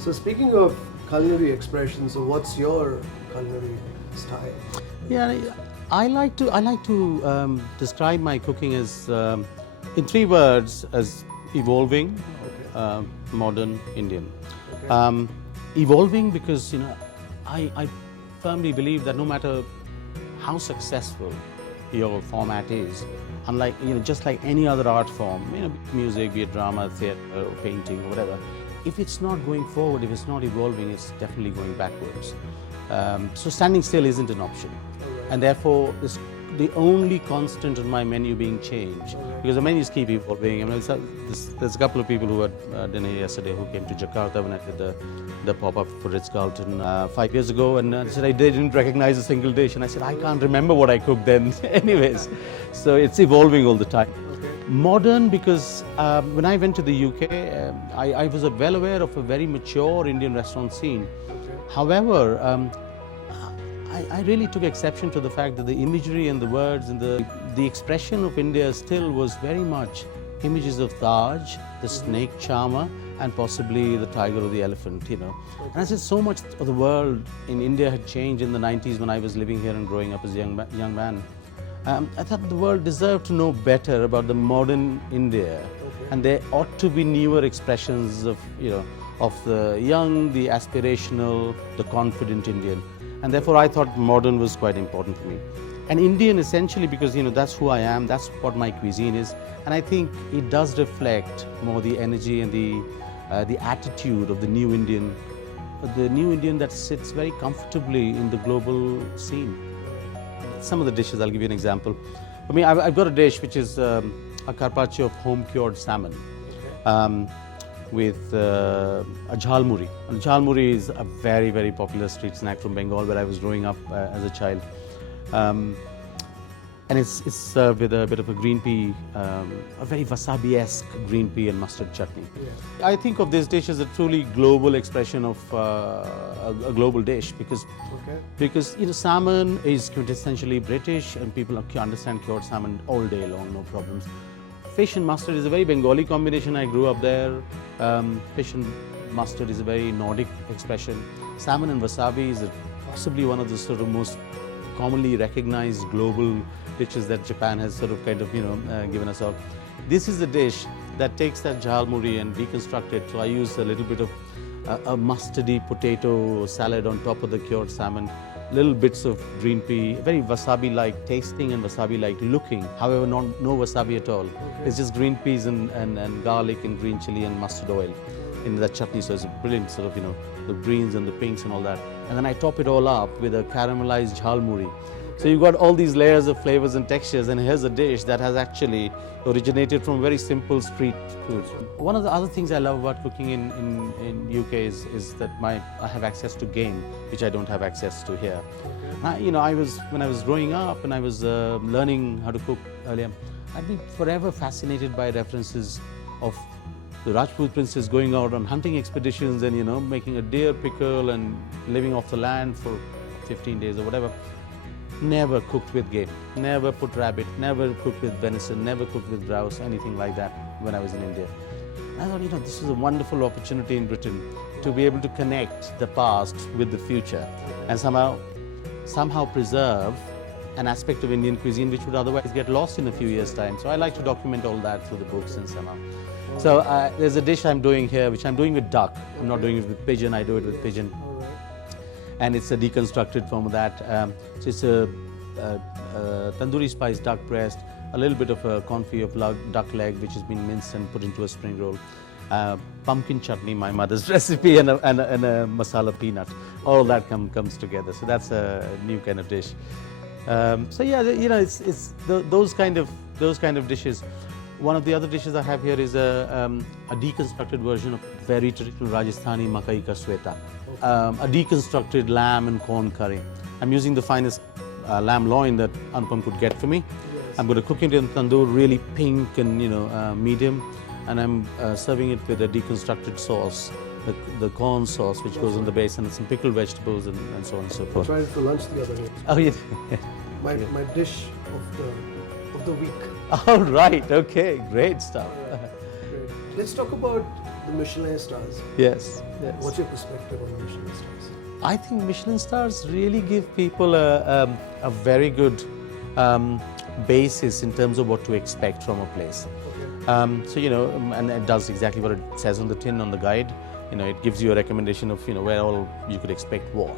So speaking of culinary expressions, so what's your culinary style? Yeah, I like to describe my cooking as in three words as evolving, modern, Indian. Okay. Evolving because I firmly believe that no matter how successful your format is, unlike just like any other art form, music, be it drama, theatre, or painting, or whatever, if it's not going forward, if it's not evolving, it's definitely going backwards. So standing still isn't an option, and therefore it's the only constant on my menu being changed, because the menus keep evolving. I mean, there's a couple of people who had dinner yesterday who came to Jakarta when I did the pop-up for Ritz-Carlton 5 years ago, and they said they didn't recognize a single dish, and I said I can't remember what I cooked then anyways. So it's evolving all the time. Modern because when I went to the UK, I was well aware of a very mature Indian restaurant scene. However, I really took exception to the fact that the imagery and the words and the expression of India still was very much images of Taj, the snake charmer, and possibly the tiger or the elephant, And I said so much of the world in India had changed in the 90s when I was living here and growing up as a young man. I thought the world deserved to know better about the modern India, and there ought to be newer expressions of the young, the aspirational, the confident Indian. And therefore I thought modern was quite important for me. And Indian essentially because that's who I am, that's what my cuisine is, and I think it does reflect more the energy and the attitude of the new Indian that sits very comfortably in the global scene. Some of the dishes, I'll give you an example. For me, I've got a dish which is a carpaccio of home-cured salmon with a jhalmuri. And jhalmuri is a very, very popular street snack from Bengal where I was growing up as a child. And it's served with a bit of a green pea, a very wasabi-esque green pea and mustard chutney. Yeah. I think of this dish as a truly global expression of a global dish because salmon is quintessentially British and people understand cured salmon all day long, no problems. Fish and mustard is a very Bengali combination. I grew up there. Fish and mustard is a very Nordic expression. Salmon and wasabi is possibly one of the sort of most commonly recognized global dishes that Japan has sort of given us all. This is the dish that takes that jhalmuri and deconstruct it. So I use a little bit of a mustardy potato salad on top of the cured salmon, little bits of green pea, very wasabi-like tasting and wasabi-like looking. However, no wasabi at all. It's just green peas and garlic and green chili and mustard oil in that chutney. So it's a brilliant sort of, the greens and the pinks and all that. And then I top it all up with a caramelized jhalmuri. So you've got all these layers of flavors and textures, and here's a dish that has actually originated from very simple street foods. One of the other things I love about cooking in UK is that I have access to game, which I don't have access to here. When I was growing up and I was learning how to cook earlier, I've been forever fascinated by references of the Rajput princes going out on hunting expeditions and making a deer pickle and living off the land for 15 days or whatever. Never cooked with game, never put rabbit, never cooked with venison, never cooked with grouse, anything like that when I was in India. And I thought, this is a wonderful opportunity in Britain to be able to connect the past with the future and somehow preserve an aspect of Indian cuisine which would otherwise get lost in a few years' time. So I like to document all that through the books and somehow. So there's a dish I'm doing here, which I'm doing with duck. I'm not doing it with pigeon, I do it with pigeon. And it's a deconstructed form of that. So it's a tandoori spiced duck breast, a little bit of a confit of duck leg, which has been minced and put into a spring roll. Pumpkin chutney, my mother's recipe, and a masala peanut. All that comes together. So that's a new kind of dish. So yeah, it's those kind of dishes. One of the other dishes I have here is a deconstructed version of very traditional Rajasthani makai ka sweta, a deconstructed lamb and corn curry. I'm using the finest lamb loin that Anupam could get for me. Yes. I'm going to cook it in tandoor, really pink and medium, and I'm serving it with a deconstructed sauce, the corn sauce which goes on the base, and some pickled vegetables and so on and so forth. I tried it for lunch the other day. Oh yeah. My dish of the week. All right, okay, great stuff. Great. Let's talk about the Michelin stars. Yes. Yes. What's your perspective on Michelin stars? I think Michelin stars really give people a very good basis in terms of what to expect from a place. Okay. So, and it does exactly what it says on the tin, on the guide. It gives you a recommendation of, where all you could expect what.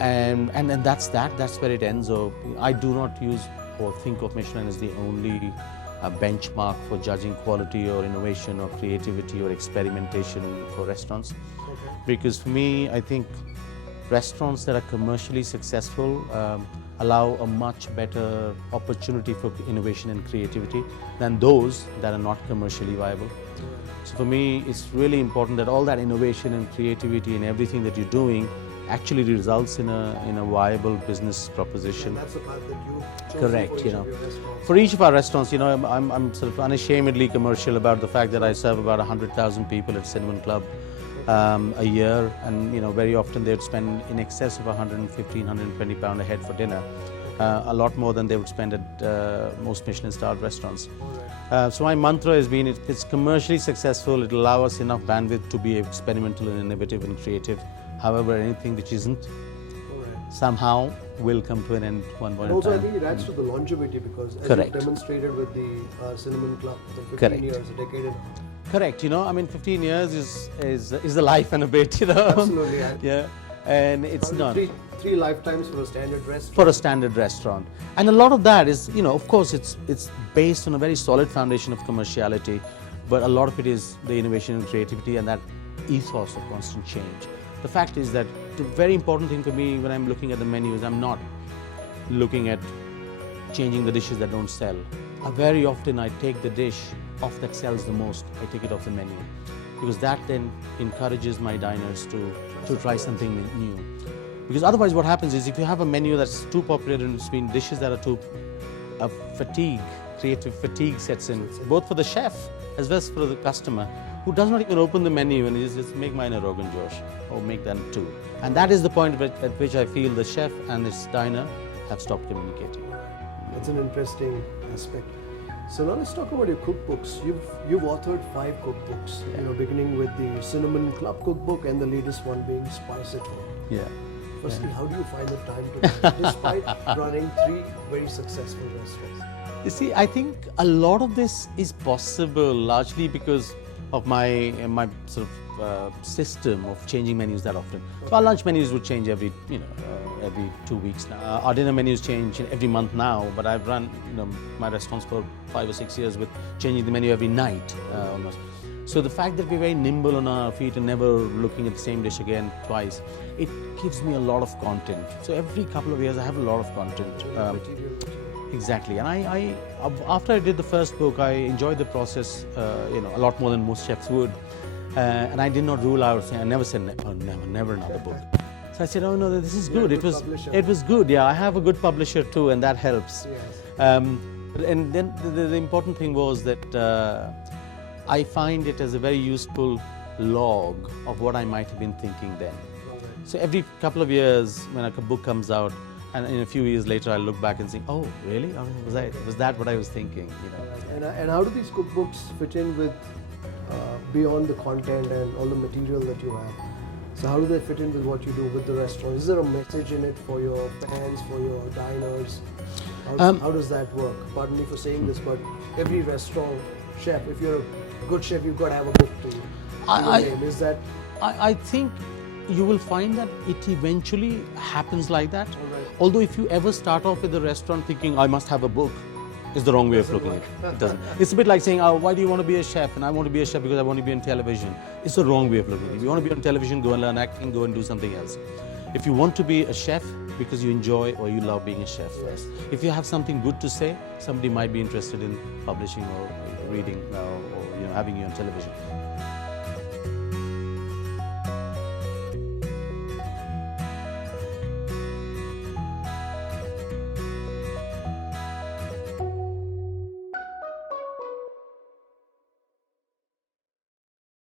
And that's that. That's where it ends. Or I do not use or think of Michelin as the only benchmark for judging quality or innovation or creativity or experimentation for restaurants. Okay. Because for me, I think restaurants that are commercially successful allow a much better opportunity for innovation and creativity than those that are not commercially viable. So for me, it's really important that all that innovation and creativity and everything that you're doing actually results in a viable business proposition. And that's the path that you chose Correct, for each of your restaurants. For each of our restaurants, I'm sort of unashamedly commercial about the fact that I serve about 100,000 people at Cinnamon Club a year, and very often they would spend in excess of 115, 120 pound a head for dinner, a lot more than they would spend at most Michelin-starred restaurants. So my mantra has been, if it's commercially successful, it'll allow us enough bandwidth to be experimental and innovative and creative. However, anything which isn't, somehow will come to an end one point And also, in I time. think it adds to the longevity because, as Correct. you demonstrated with the Cinnamon Club, the 15 Correct. years, a decade and Correct, 15 years is a life and a bit, Absolutely. Yeah, and it's not. Three lifetimes for a standard restaurant. For a standard restaurant. And a lot of that is, of course, it's based on a very solid foundation of commerciality, but a lot of it is the innovation and creativity and that ethos of constant change. The fact is that the very important thing for me when I'm looking at the menu is I'm not looking at changing the dishes that don't sell. Very often I take the dish off that sells the most, I take it off the menu, because that then encourages my diners to try something new. Because otherwise what happens is if you have a menu that's too popular and it's been dishes that are too creative fatigue sets in, both for the chef as well as for the customer, who does not even open the menu and just make mine a Rogan Josh or make that too. And that is the point at which I feel the chef and this diner have stopped communicating. That's an interesting aspect. So now let's talk about your cookbooks. You've authored 5 cookbooks, beginning with the Cinnamon Club cookbook and the latest one being Spice at Home. Yeah. Firstly, how do you find the time to, despite running 3 very successful restaurants? You see, I think a lot of this is possible largely because of my sort of system of changing menus that often. So our lunch menus would change every 2 weeks now. Our dinner menus change every month now, but I've run my restaurants for 5 or 6 years with changing the menu every night almost. So the fact that we're very nimble on our feet and never looking at the same dish again twice, it gives me a lot of content. So every couple of years I have a lot of content. Exactly, and I after I did the first book, I enjoyed the process, a lot more than most chefs would, and I did not rule out. I never said never another book. So I said, oh no, this is good. It was good. Yeah, I have a good publisher too, and that helps. Yes. And then the important thing was that I find it as a very useful log of what I might have been thinking then. So every couple of years, when a book comes out, and in a few years later, I'll look back and think, oh, really? Was that what I was thinking? And how do these cookbooks fit in with beyond the content and all the material that you have? So how do they fit in with what you do with the restaurant? Is there a message in it for your fans, for your diners? How does that work? Pardon me for saying this, but every restaurant chef, if you're a good chef, you've got to have a book to your name. Is that? I think you will find that it eventually happens like that. Alright. Although if you ever start off with the restaurant thinking, I must have a book, is the wrong way of looking at it. It doesn't. It's a bit like saying, why do you want to be a chef? And I want to be a chef because I want to be on television. It's the wrong way of looking at it. If you want to be on television, go and learn acting, go and do something else. If you want to be a chef because you enjoy or you love being a chef first. If you have something good to say, somebody might be interested in publishing or reading or having you on television.